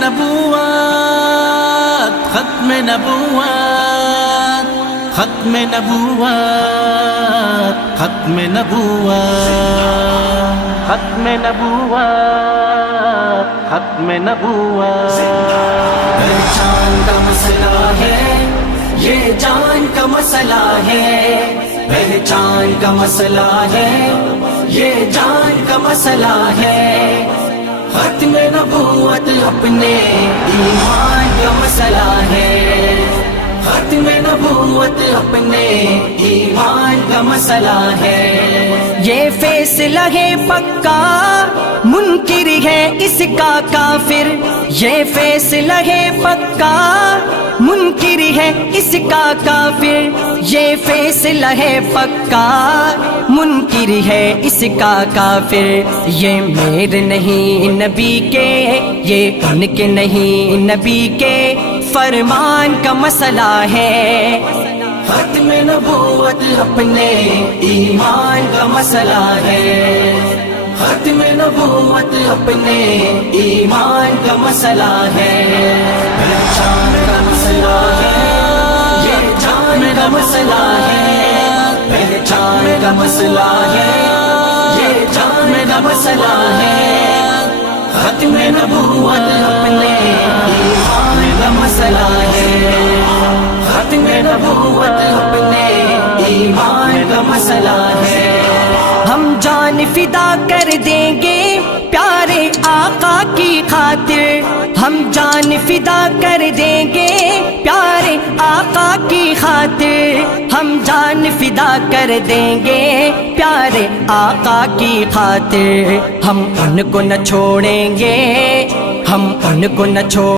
نبوت ختم نبوت ختم نبوت ختم نبوت ختم نبوت ختم نبوت پہچان کا مسئلہ ہے یہ جان کا مسئلہ ہے، پہچان کا مسئلہ ہے یہ جان کا مسئلہ ہے، ختم نبوت اپنے ایمان کا مسئلہ ہے، ختم نبوت اپنے ایمان کا مسئلہ ہے، یہ فیصلہ ہے پکا منکر ہے اس کا کافر، یہ فیصلہ ہے پکا منکر ہے اس کا کافر، یہ فیصلہ ہے پکا منکر ہے اس کا کافر، یہ میرے نہیں نبی کے، یہ ان کے نہیں نبی کے فرمان کا مسئلہ ہے، ختم نبوت اپنے ایمان کا مسئلہ ہے، ختم نبوت اپنے ایمان کا مسئلہ ہے، پہچان کا مسئلہ ہے یہ جان کا مسئلہ ہے، پہچان کا مسئلہ ہے یہ جان کا مسئلہ ہے، ختم نبوت اپنے ایمان کا مسئلہ ہے، ختم نبوت اپنے ایمان کا مسئلہ ہے، ہم جان فدا کر دیں گے پیارے آقا کی خاطر، ہم جان فدا کر دیں گے پیارے آقا کی خاطر، ہم جان فدا کر دیں گے پیارے آقا کی خاطر، ہم ان کو نہ چھوڑیں گے، ہم ان کو نہ چھوڑیں